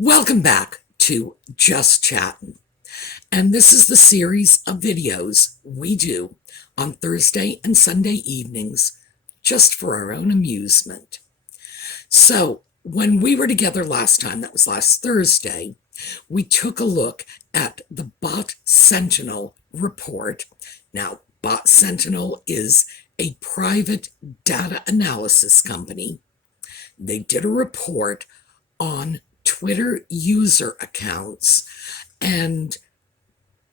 Welcome back to Just Chattin'. And this is the series of videos we do on Thursday and Sunday evenings just for our own amusement. So when we were together last time, that was last Thursday, we took a look at the Bot Sentinel report. Now, Bot Sentinel is a private data analysis company. They did a report on Twitter user accounts, and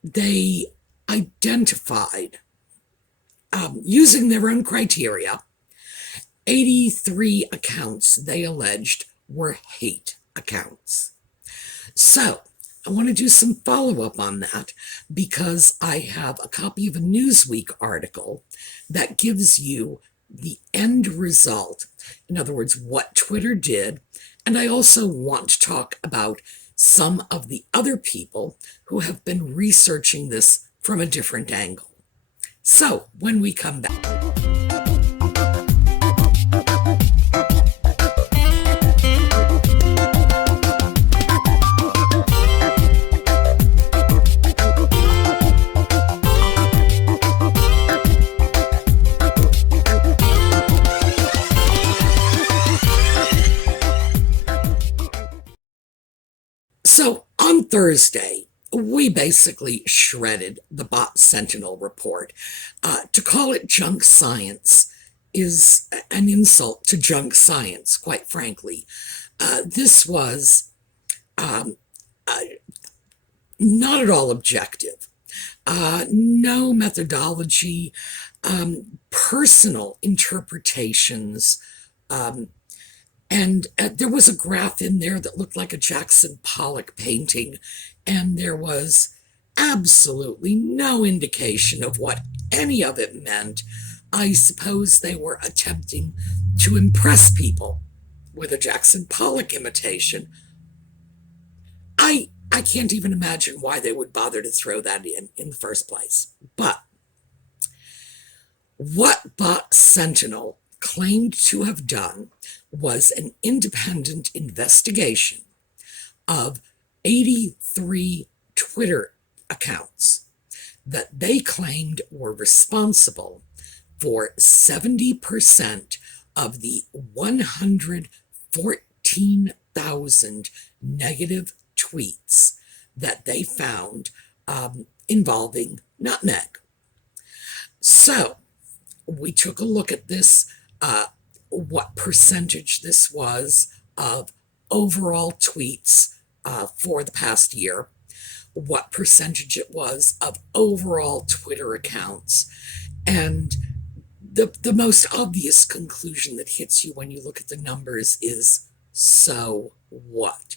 they identified, using their own criteria, 83 accounts they alleged were hate accounts. So I want to do some follow-up on that because I have a copy of a Newsweek article that gives you the end result. In other words, what Twitter did. And I also want to talk about some of the other people who have been researching this from a different angle. So when we come back. So on Thursday, we basically shredded the Bot Sentinel report. To call it junk science is an insult to junk science, quite frankly. This was not at all objective. No methodology, personal interpretations, and there was a graph in there that looked like a Jackson Pollock painting, and there was absolutely no indication of what any of it meant. I suppose they were attempting to impress people with a Jackson Pollock imitation. I can't even imagine why they would bother to throw that in the first place. But what Bot Sentinel claimed to have done was an independent investigation of 83 Twitter accounts that they claimed were responsible for 70% of the 114,000 negative tweets that they found involving Nutmeg. So we took a look at this, what percentage this was of overall tweets for the past year, what percentage it was of overall Twitter accounts, and the most obvious conclusion that hits you when you look at the numbers is, so what?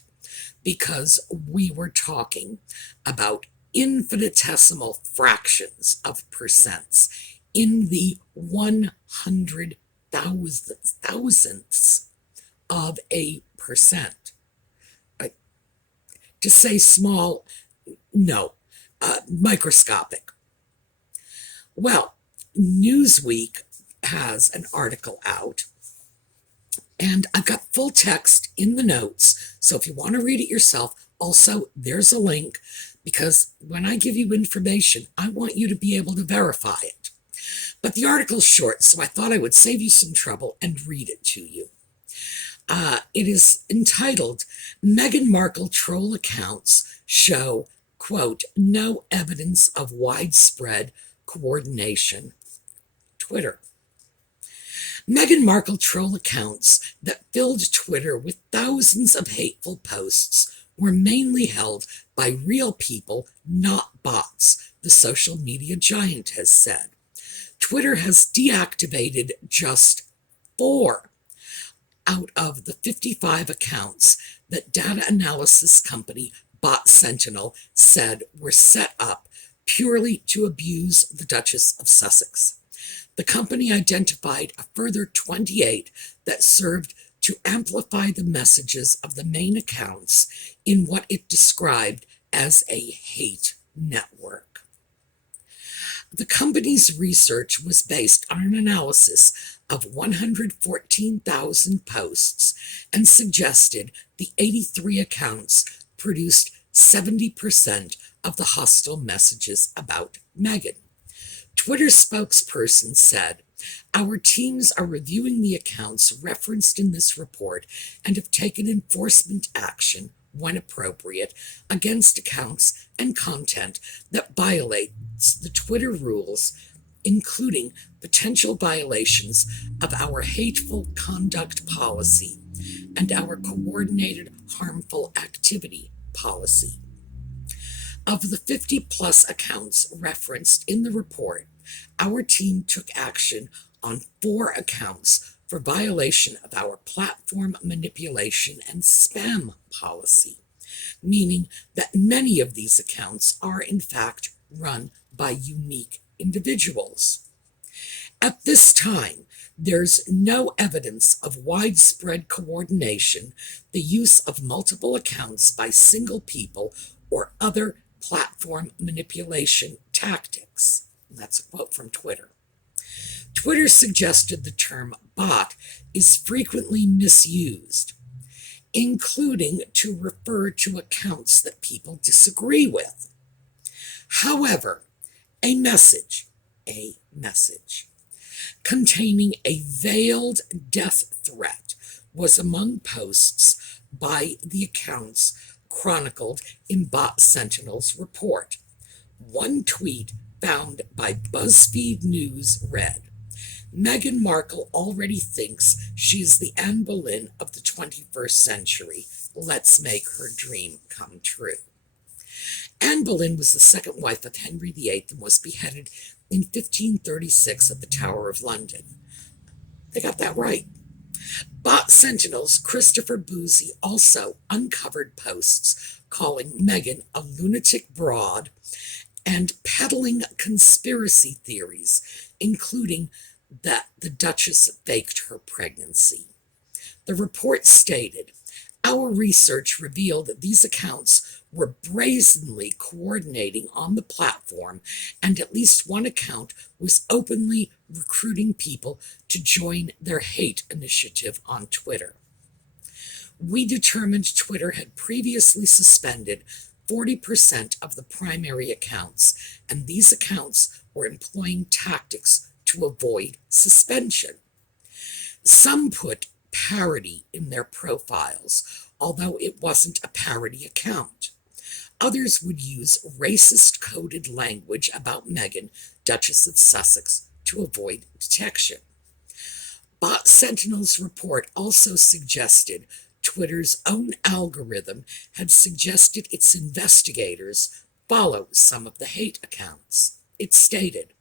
Because we were talking about infinitesimal fractions of percents in the 100,000ths of a percent. To say small, no, microscopic. Well, Newsweek has an article out, and I've got full text in the notes, so if you want to read it yourself, also there's a link, because when I give you information, I want you to be able to verify it. But the article's short, so I thought I would save you some trouble and read it to you. It is entitled, Meghan Markle Troll Accounts Show, quote, No Evidence of Widespread Coordination. Twitter. Meghan Markle troll accounts that filled Twitter with thousands of hateful posts were mainly held by real people, not bots, the social media giant has said. Twitter has deactivated just 4 out of the 55 accounts that data analysis company Bot Sentinel said were set up purely to abuse the Duchess of Sussex. The company identified a further 28 that served to amplify the messages of the main accounts in what it described as a hate network. The company's research was based on an analysis of 114,000 posts and suggested the 83 accounts produced 70% of the hostile messages about Meghan. Twitter spokesperson said, "Our teams are reviewing the accounts referenced in this report and have taken enforcement action, when appropriate, against accounts and content that violates the Twitter rules, including potential violations of our hateful conduct policy and our coordinated harmful activity policy." Of the 50-plus accounts referenced in the report, our team took action on 4 accounts for violation of our platform manipulation and spam policy, meaning that many of these accounts are in fact run by unique individuals. At this time, there's no evidence of widespread coordination, the use of multiple accounts by single people, or other platform manipulation tactics. That's a quote from Twitter. Twitter suggested the term bot is frequently misused, including to refer to accounts that people disagree with. However, a message containing a veiled death threat was among posts by the accounts chronicled in Bot Sentinel's report. One tweet found by Buzzfeed News read, "Meghan Markle already thinks she is the Anne Boleyn of the 21st century. Let's make her dream come true." Anne Boleyn was the second wife of Henry VIII and was beheaded in 1536 at the Tower of London. They got that right. Bot Sentinel's Christopher Boozy also uncovered posts calling Meghan a lunatic broad and peddling conspiracy theories, including that the Duchess faked her pregnancy. The report stated, "Our research revealed that these accounts were brazenly coordinating on the platform, and at least one account was openly recruiting people to join their hate initiative on Twitter. We determined Twitter had previously suspended 40% of the primary accounts, and these accounts were employing tactics to avoid suspension. Some put parody in their profiles, although it wasn't a parody account. Others would use racist coded language about Meghan, Duchess of Sussex, to avoid detection." Bot Sentinel's report also suggested Twitter's own algorithm had suggested its investigators follow some of the hate accounts. It stated,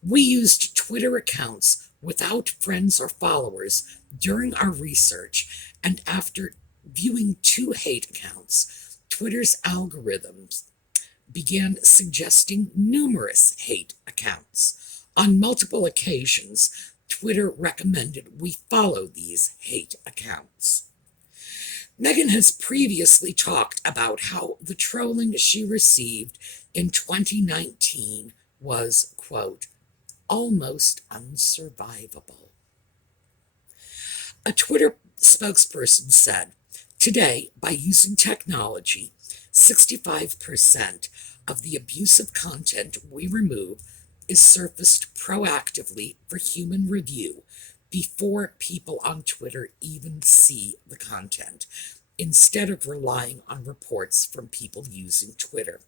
"We used Twitter accounts without friends or followers during our research, and after viewing 2 hate accounts, Twitter's algorithms began suggesting numerous hate accounts. On multiple occasions, Twitter recommended we follow these hate accounts." Meghan has previously talked about how the trolling she received in 2019 was, quote, "almost unsurvivable." A Twitter spokesperson said, "Today, by using technology, 65% of the abusive content we remove is surfaced proactively for human review before people on Twitter even see the content, instead of relying on reports from people using Twitter.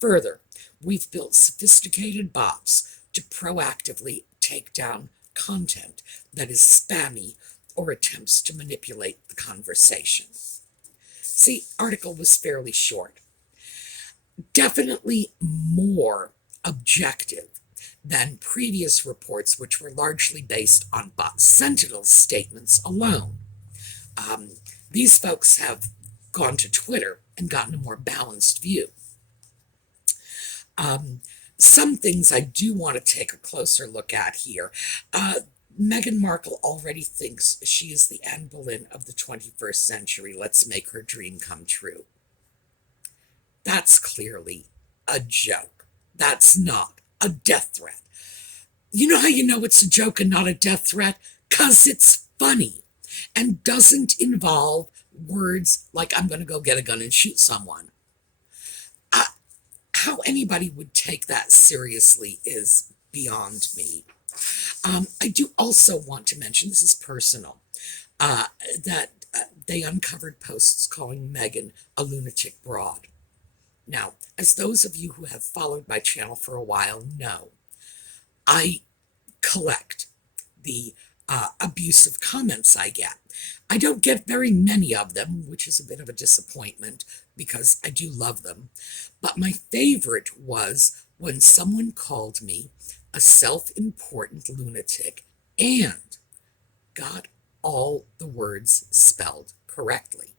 Further, we've built sophisticated bots to proactively take down content that is spammy or attempts to manipulate the conversation." See, article was fairly short. Definitely more objective than previous reports, which were largely based on Bot Sentinel's statements alone. These folks have gone to Twitter and gotten a more balanced view. Some things I do want to take a closer look at here. Meghan Markle already thinks she is the Anne Boleyn of the 21st century. Let's make her dream come true. That's clearly a joke. That's not a death threat. You know how you know it's a joke and not a death threat? 'cause it's funny and doesn't involve words like I'm going to go get a gun and shoot someone. Uh, how anybody would take that seriously is beyond me. I do also want to mention, this is personal, that they uncovered posts calling Meghan a lunatic broad. Now, as those of you who have followed my channel for a while know, I collect the abusive comments I get. I don't get very many of them, which is a bit of a disappointment because I do love them. But my favorite was when someone called me a self-important lunatic and got all the words spelled correctly.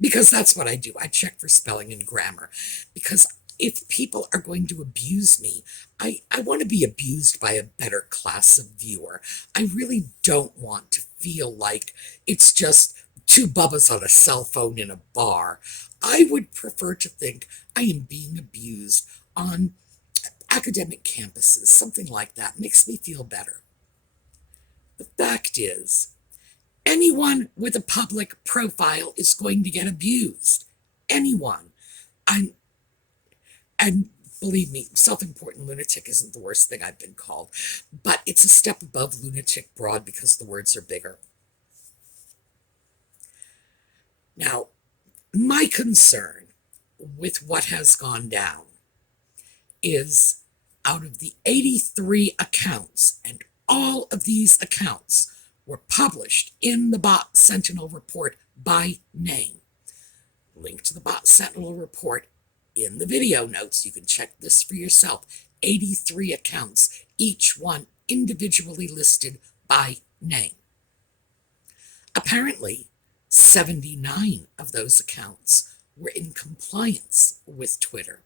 Because that's what I do. I check for spelling and grammar. Because if people are going to abuse me, I want to be abused by a better class of viewer. I really don't want to feel like it's just two bubbas on a cell phone in a bar. I would prefer to think I am being abused on academic campuses. Something like that makes me feel better. The fact is, anyone with a public profile is going to get abused. Anyone. And believe me, self-important lunatic isn't the worst thing I've been called, but it's a step above lunatic broad because the words are bigger. Now, my concern with what has gone down is out of the 83 accounts, and all of these accounts were published in the Bot Sentinel report by name. Link to the Bot Sentinel report in the video notes. You can check this for yourself. 83 accounts, each one individually listed by name. Apparently, 79 of those accounts were in compliance with Twitter.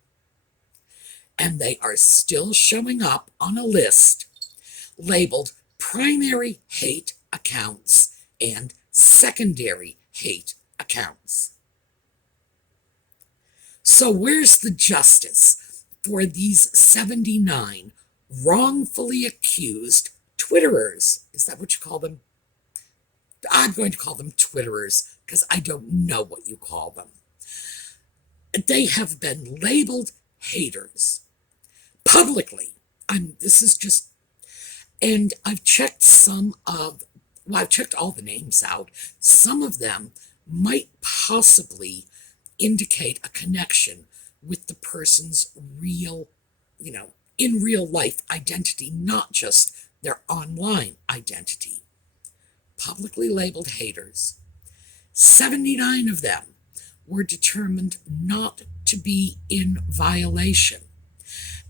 And they are still showing up on a list labeled primary hate accounts and secondary hate accounts. So where's the justice for these 79 wrongfully accused Twitterers? Is that what you call them? I'm going to call them Twitterers because I don't know what you call them. They have been labeled haters publicly. This is just, and I've checked I've checked all the names out. Some of them might possibly indicate a connection with the person's real, in real life identity, not just their online identity. Publicly labeled haters. 79 of them were determined not to be in violation.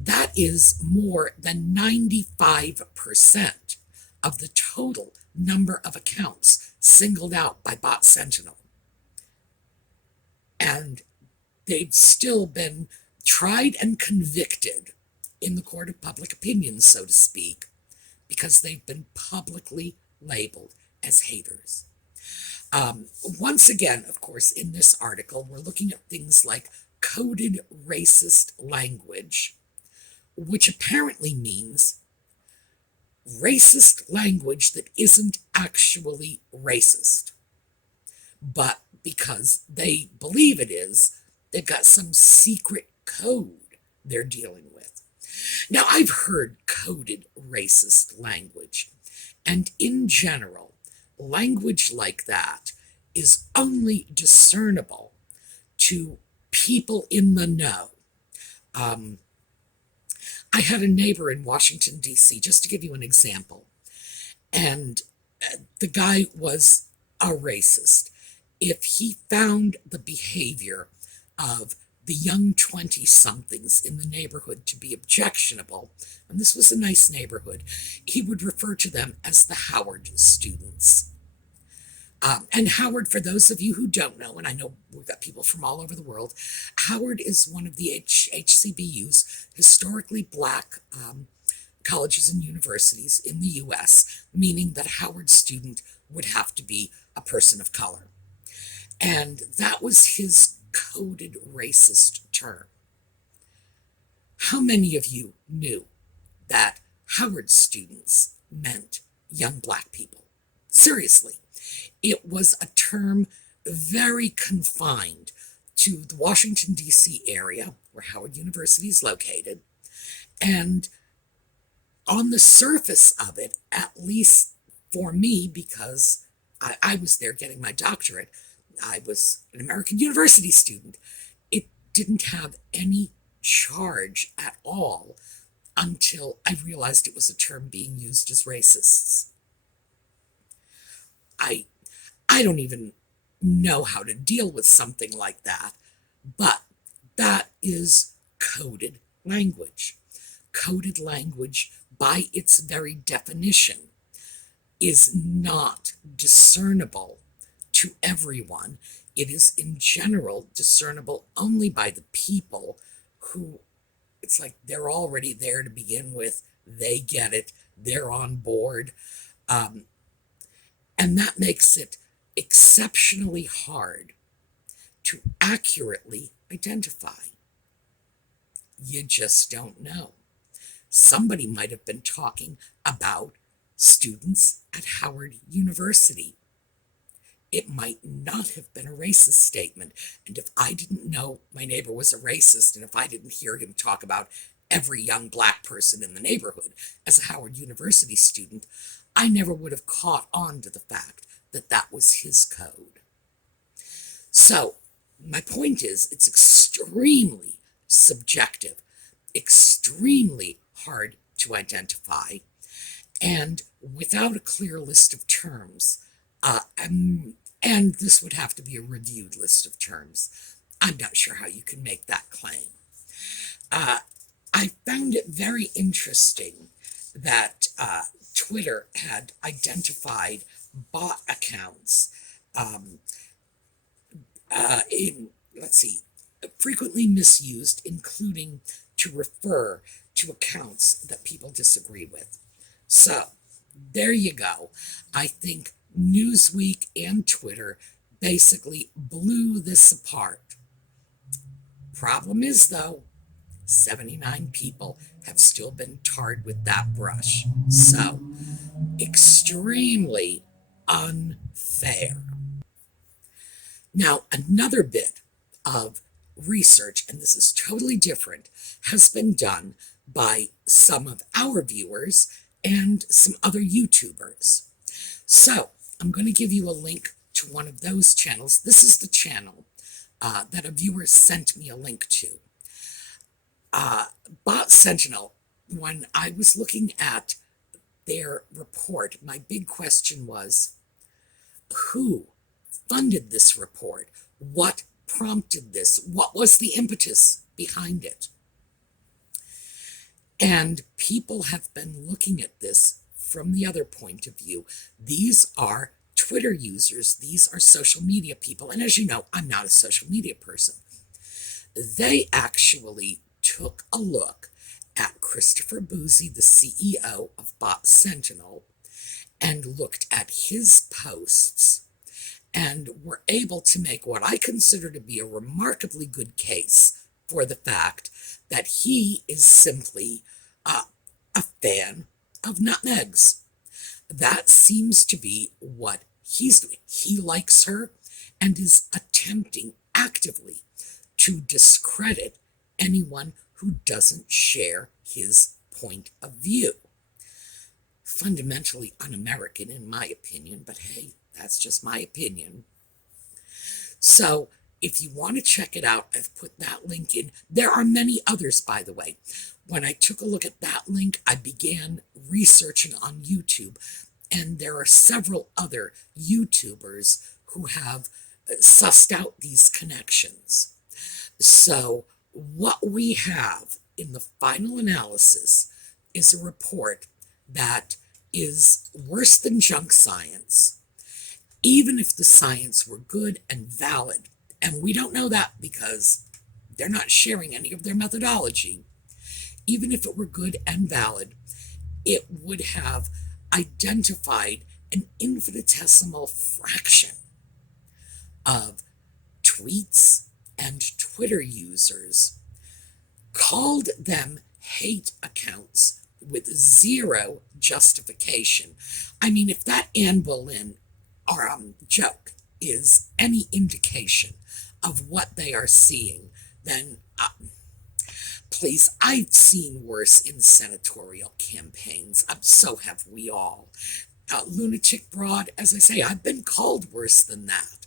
That is more than 95% of the total number of accounts singled out by Bot Sentinel. And they've still been tried and convicted in the court of public opinion, so to speak, because they've been publicly labeled as haters. Once again, of course, in this article, we're looking at things like coded racist language, which apparently means racist language that isn't actually racist. But because they believe it is, they've got some secret code they're dealing with. Now, I've heard coded racist language, and in general, language like that is only discernible to people in the know. I had a neighbor in Washington, D.C., just to give you an example, and the guy was a racist. If he found the behavior of the young 20-somethings in the neighborhood to be objectionable, and this was a nice neighborhood, he would refer to them as the Howard students. And Howard, for those of you who don't know, and I know we've got people from all over the world, Howard is one of the HCBU's historically black colleges and universities in the U.S., meaning that a Howard student would have to be a person of color. And that was his coded racist term. How many of you knew that Howard students meant young black people. Seriously, it was a term very confined to the Washington, D.C. area, where Howard University is located, and on the surface of it, at least for me, because I was there getting my doctorate, I was an American University student, it didn't have any charge at all until I realized it was a term being used as racists. I don't even know how to deal with something like that, but that is coded language. Coded language, by its very definition, is not discernible to everyone. It is, in general, discernible only by the people who, it's like they're already there to begin with. They get it. They're on board. And that makes it exceptionally hard to accurately identify. You just don't know. Somebody might have been talking about students at Howard University. It might not have been a racist statement. And if I didn't know my neighbor was a racist, and if I didn't hear him talk about every young black person in the neighborhood as a Howard University student, I never would have caught on to the fact that that was his code. So my point is, it's extremely subjective, extremely hard to identify, and without a clear list of terms, and this would have to be a reviewed list of terms, I'm not sure how you can make that claim. I found it very interesting that Twitter had identified bot accounts frequently misused, including to refer to accounts that people disagree with. So, there you go. I think Newsweek and Twitter basically blew this apart. Problem is, though, 79 people have still been tarred with that brush. So, extremely unfair. Now, another bit of research, and this is totally different, has been done by some of our viewers and some other YouTubers. So, I'm going to give you a link to one of those channels. This is the channel that a viewer sent me a link to. Bot Sentinel, when I was looking at their report, my big question was, who funded this report? What prompted this? What was the impetus behind it? And people have been looking at this from the other point of view. These are Twitter users. These are social media people. And as you know, I'm not a social media person. They actually took a look at Christopher Boozy, the CEO of Bot Sentinel, and looked at his posts and were able to make what I consider to be a remarkably good case for the fact that he is simply a fan of nutmegs. That seems to be what he's doing. He likes her and is attempting actively to discredit anyone who doesn't share his point of view. Fundamentally un-American, in my opinion, but hey, that's just my opinion. So, if you want to check it out, I've put that link in. There are many others, by the way. When I took a look at that link, I began researching on YouTube, and there are several other YouTubers who have sussed out these connections. So, what we have in the final analysis is a report that is worse than junk science, even if the science were good and valid. And we don't know that because they're not sharing any of their methodology. Even if it were good and valid, it would have identified an infinitesimal fraction of tweets and Twitter users, called them hate accounts with zero justification. I mean, if that Anne Boleyn joke is any indication of what they are seeing, then please, I've seen worse in senatorial campaigns. So have we all. Lunatic broad, as I say, I've been called worse than that.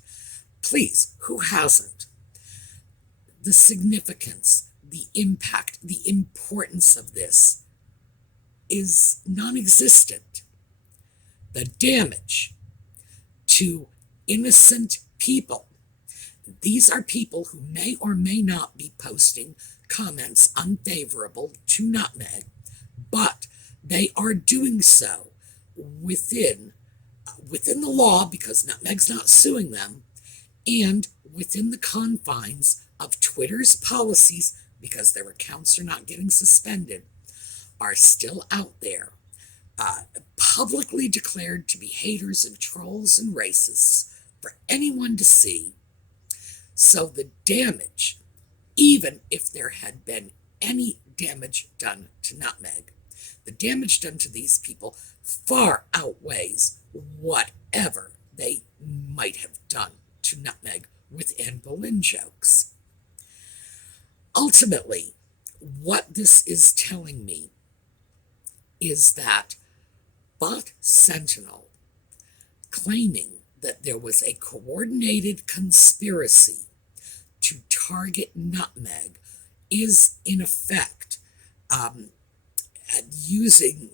Please, who hasn't? The significance, the impact, the importance of this is non-existent. The damage to innocent people. These are people who may or may not be posting comments unfavorable to Nutmeg, but they are doing so within the law, because Nutmeg's not suing them, and within the confines of Twitter's policies, because their accounts are not getting suspended, are still out there, publicly declared to be haters and trolls and racists for anyone to see. So the damage, even if there had been any damage done to Nutmeg, the damage done to these people far outweighs whatever they might have done to Nutmeg with Anne Boleyn jokes. Ultimately, what this is telling me is that Bot Sentinel, claiming that there was a coordinated conspiracy to target Nutmeg, is in effect using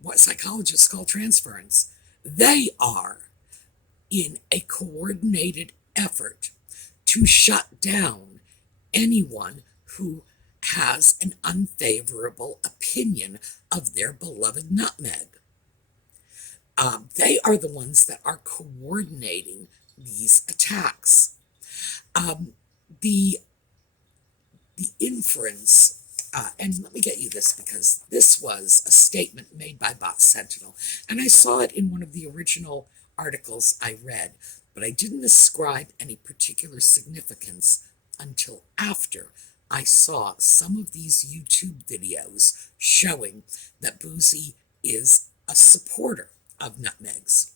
what psychologists call transference. They are in a coordinated effort to shut down anyone who has an unfavorable opinion of their beloved Nutmeg. They are the ones that are coordinating these attacks. The inference, and let me get you this, because this was a statement made by Bot Sentinel, and I saw it in one of the original articles I read, but I didn't ascribe any particular significance until after I saw some of these YouTube videos showing that Boozy is a supporter of Nutmeg's.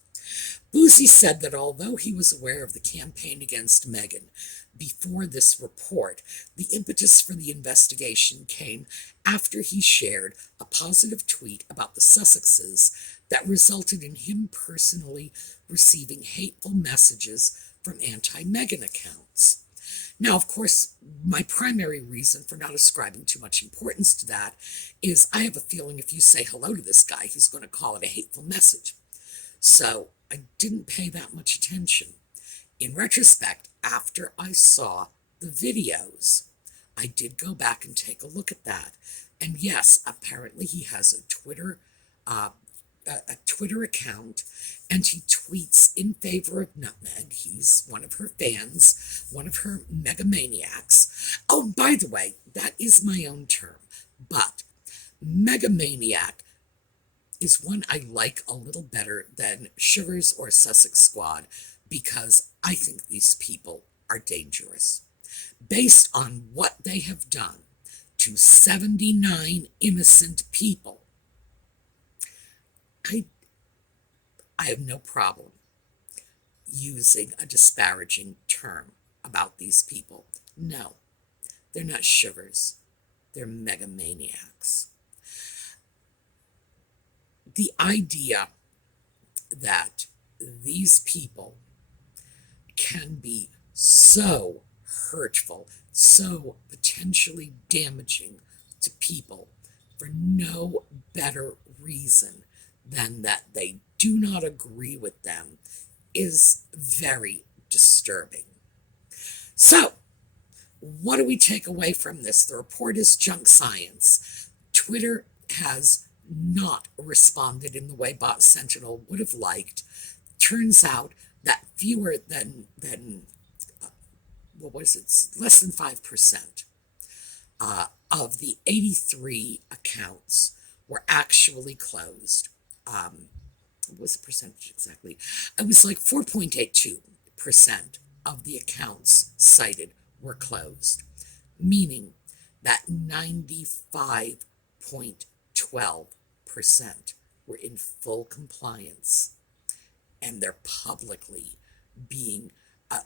Boozy said that although he was aware of the campaign against Meghan before this report, the impetus for the investigation came after he shared a positive tweet about the Sussexes that resulted in him personally receiving hateful messages from anti-Meghan accounts. Now, of course, my primary reason for not ascribing too much importance to that is I have a feeling if you say hello to this guy, he's going to call it a hateful message. So I didn't pay that much attention. In retrospect, after I saw the videos, I did go back and take a look at that. And yes, apparently he has a Twitter account, and he tweets in favor of Nutmeg. He's one of her fans, one of her megamaniacs. Oh, by the way, that is my own term, but megamaniac is one I like a little better than Sugars or Sussex Squad, because I think these people are dangerous. Based on what they have done to 79 innocent people, I have no problem using a disparaging term about these people. No, they're not sugars. They're megamaniacs. The idea that these people can be so hurtful, so potentially damaging to people for no better reason than that they do not agree with them is very disturbing. So, what do we take away from this? The report is junk science. Twitter has not responded in the way Bot Sentinel would have liked. Turns out that fewer than what was it? Less than 5% of the 83 accounts were actually closed. What was the percentage exactly? It was like 4.82% of the accounts cited were closed, meaning that 95.12% 98% were in full compliance, and they're publicly being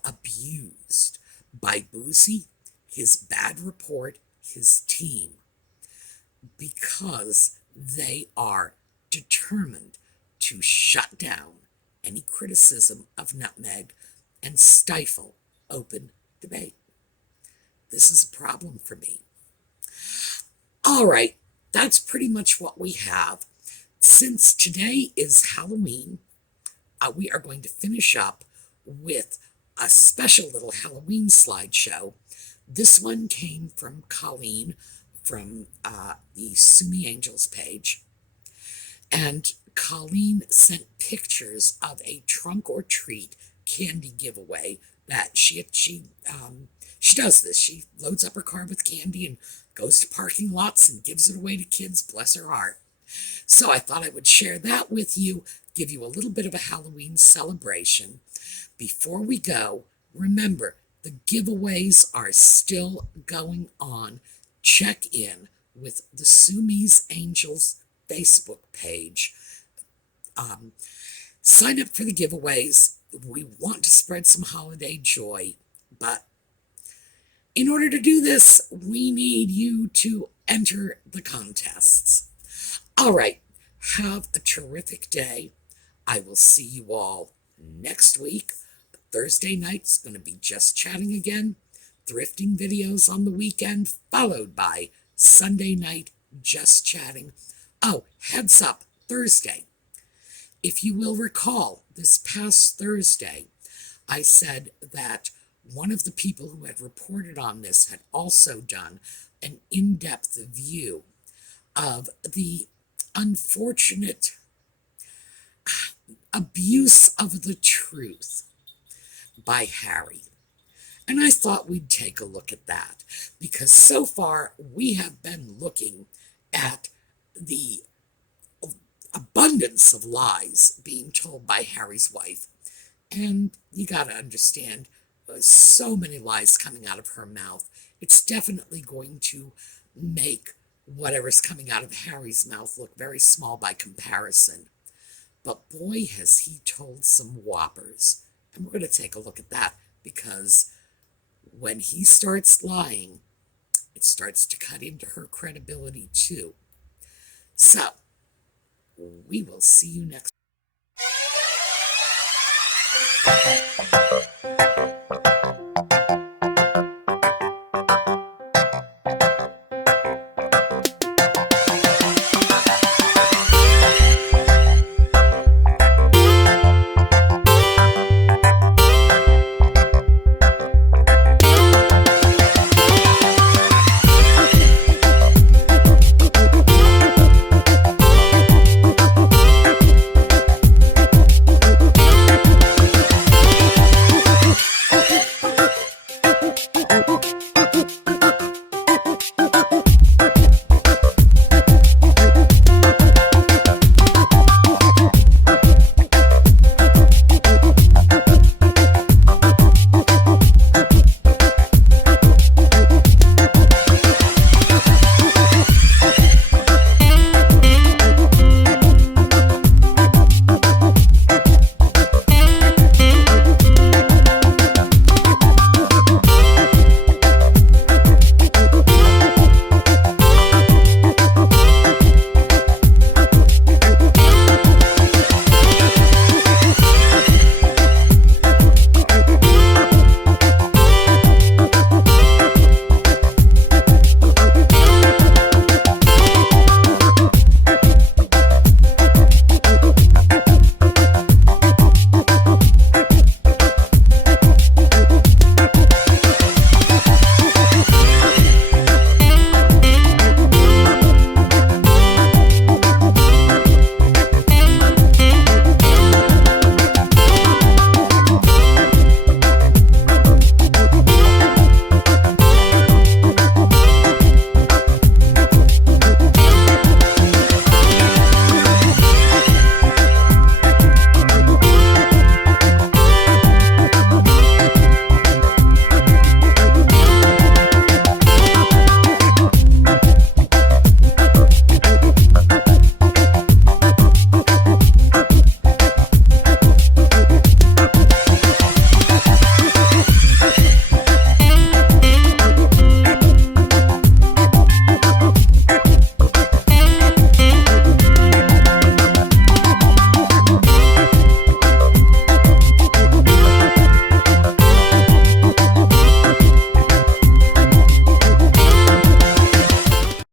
abused by Boosie, his bad report, his team, because they are determined to shut down any criticism of Nutmeg and stifle open debate. This is a problem for me. All right, that's pretty much what we have. Since today is Halloween, we are going to finish up with a special little Halloween slideshow. This one came from Colleen from the Sue Me Angels page. And Colleen sent pictures of a trunk or treat candy giveaway that she does this. She loads up her car with candy and goes to parking lots and gives it away to kids, bless her heart. So I thought I would share that with you, give you a little bit of a Halloween celebration. Before we go, remember, the giveaways are still going on. Check in with the Sue Me's Angels Facebook page. Sign up for the giveaways. We want to spread some holiday joy, but in order to do this, we need you to enter the contests. All right, have a terrific day. I will see you all next week. Thursday night's going to be Just Chatting again, thrifting videos on the weekend, followed by Sunday night Just Chatting. Oh, heads up, Thursday. If you will recall, this past Thursday, I said that one of the people who had reported on this had also done an in-depth view of the unfortunate abuse of the truth by Harry. And I thought we'd take a look at that, because so far we have been looking at the abundance of lies being told by Harry's wife. And you got to understand, so many lies coming out of her mouth. It's definitely going to make whatever's coming out of Harry's mouth look very small by comparison. But boy, has he told some whoppers. And we're going to take a look at that, because when he starts lying, it starts to cut into her credibility too. So, we will see you next.